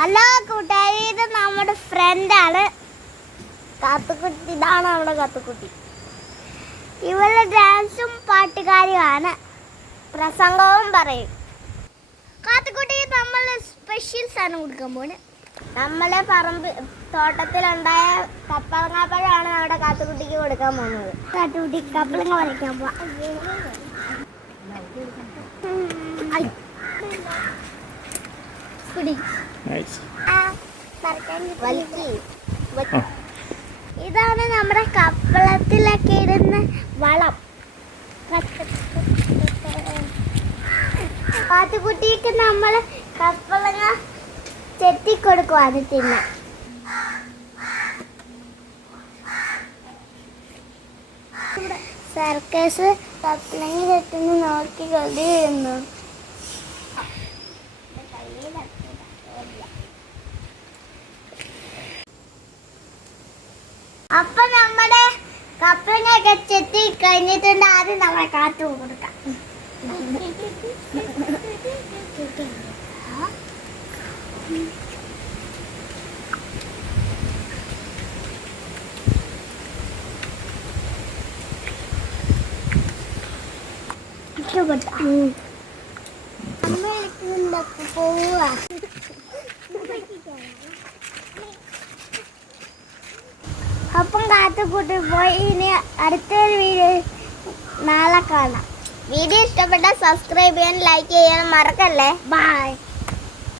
Hello കൂട്ടുകാരി, ഇത് നമ്മുടെ ഫ്രണ്ടാണ് കാത്തുക്കുട്ടി. ഇതാണ് നമ്മുടെ കാത്തുക്കുട്ടി. ഇവള് ഡാൻസും പാട്ടുകാരിയാണ്, പ്രസംഗവും പറയും. കാത്തുക്കുട്ടി നമ്മൾ സ്പെഷ്യൽ സാധനം കൊടുക്കാൻ പോണ്. നമ്മളെ തോട്ടത്തിലുണ്ടായ കപ്പളങ്ങാപ്പഴമാണ് നമ്മുടെ കാത്തുക്കുട്ടിക്ക് കൊടുക്കാൻ പോകുന്നത്. കാത്തുക്കുട്ടി കപ്പളങ്ങ വരയ്ക്കാൻ പോവാ. ഇതാണ് നമ്മുടെ കപ്പളത്തിലൊക്കെ ഇടുന്ന വളം. കാത്തുകുട്ടിക്ക് നമ്മൾ കപ്പളങ്ങ ചെത്തിക്കൊടുക്കുവാണ് തിന്നെ. സർക്കസ് കപ്പളങ്ങ ചെത്തുന്ന നോക്കി കൊതിരുന്നു. അപ്പൊ നമ്മുടെ കപ്പളങ്ങയൊക്കെ ചെത്തി കഴിഞ്ഞിട്ടുണ്ട്. ആദ്യം നമ്മളെ കാത്തു കൊടുക്കാം. അമ്മ പോവാ. അപ്പം കാത്തുകൂട്ടി പോയി. ഇനി അടുത്തൊരു വീഡിയോ നാളെ കാണാം. വീഡിയോ ഇഷ്ടപ്പെട്ടാൽ സബ്സ്ക്രൈബ് ചെയ്യാൻ, ലൈക്ക് ചെയ്യാൻ മറക്കല്ലേ. ബൈ.